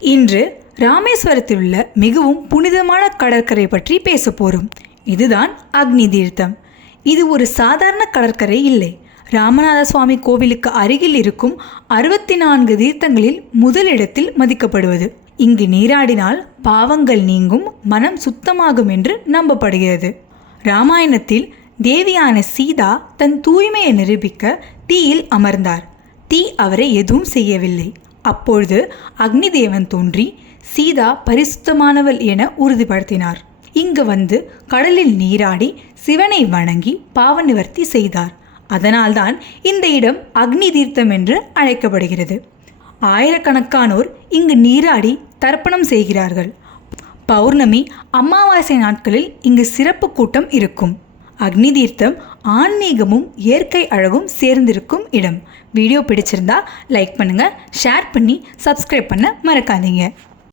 இன்று ராமேஸ்வரத்தில் உள்ள மிகவும் புனிதமான கடற்கரை பற்றி பேச போகிறோம். இதுதான் அக்னி தீர்த்தம். இது ஒரு சாதாரண கடற்கரை இல்லை. ராமநாத சுவாமி கோவிலுக்கு அருகில் இருக்கும் 64 தீர்த்தங்களில் முதலிடத்தில் மதிக்கப்படுவது. இங்கு நீராடினால் பாவங்கள் நீங்கும், மனம் சுத்தமாகும் என்று நம்பப்படுகிறது. ராமாயணத்தில் தேவியான சீதா தன் தூய்மையை நிரூபிக்க தீயில் அமர்ந்தார். தீ அவரை எதுவும் செய்யவில்லை. அப்பொழுது அக்னி தேவன் தோன்றி சீதா பரிசுத்தமானவள் என உறுதிப்படுத்தினார். இங்கு வந்து கடலில் நீராடி சிவனை வணங்கி பாவ நிவர்த்தி செய்தார். அதனால்தான் இந்த இடம் அக்னி தீர்த்தம் என்று அழைக்கப்படுகிறது. ஆயிரக்கணக்கானோர் இங்கு நீராடி தர்ப்பணம் செய்கிறார்கள். பௌர்ணமி, அமாவாசை நாட்களில் இங்கு சிறப்பு கூட்டம் இருக்கும். அக்னி தீர்த்தம் ஆன்மீகமும் இயற்கை அழகும் சேர்ந்திருக்கும் இடம். வீடியோ பிடிச்சிருந்தா லைக் பண்ணுங்கள், ஷேர் பண்ணி சப்ஸ்கிரைப் பண்ண மறக்காதீங்க.